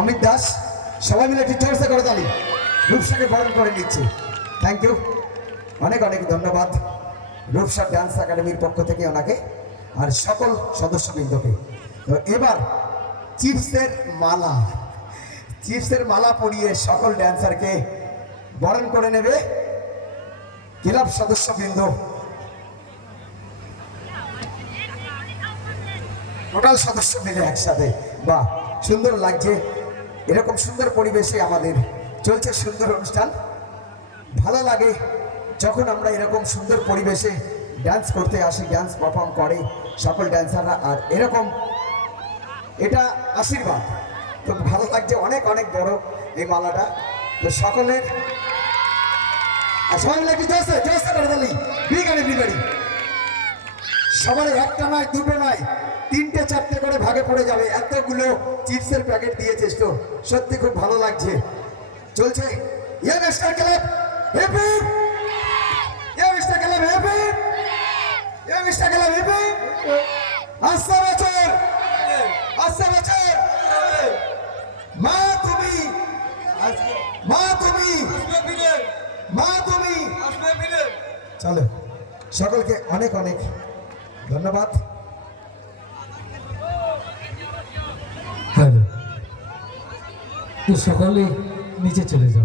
অমিত দাস সবাই মিলে একটি জোরসে করে তালি রূপসাকে বরণ করে নিচ্ছে। থ্যাংক ইউ, অনেক অনেক ধন্যবাদ রূপসা ডান্স একাডেমির পক্ষ থেকে ওনাকে আর সকল সদস্যবৃন্দকে। তো এবার চিপসের মালা পরিয়ে সকল ড্যান্সারকে বরণ করে নেবে ক্লাব সদস্যবৃন্দ। টোটাল সদস্য মিলে একসাথে, বাহ সুন্দর লাগছে। এরকম সুন্দর পরিবেশে আমাদের চলছে সুন্দর অনুষ্ঠান। ভালো লাগে যখন আমরা এরকম সুন্দর পরিবেশে ডান্স করতে আসি, ডান্স পারফর্ম করে সকল ড্যান্সাররা, আর এরকম এটা আশীর্বাদ। তো ভালো লাগছে, অনেক অনেক বড় এই মালাটা। তো সকলের সবাই মিলে একটু জোরসে জোরসে করে দিলি বিগাড়ি সবার একটা নয়, দুটো নয়, তিনটে চারটে করে ভাগে পড়ে যাবে। এতগুলো চিপসের প্যাকেট দিয়েছিস তো সত্যি খুব ভালো লাগছে। চলছে youngster club happy, youngster club happy, youngster club happy. আসছে বছর মা তুমি, চলো সকলকে অনেক অনেক ধন্যবাদ। তো সকলে নিচে চলে যাও।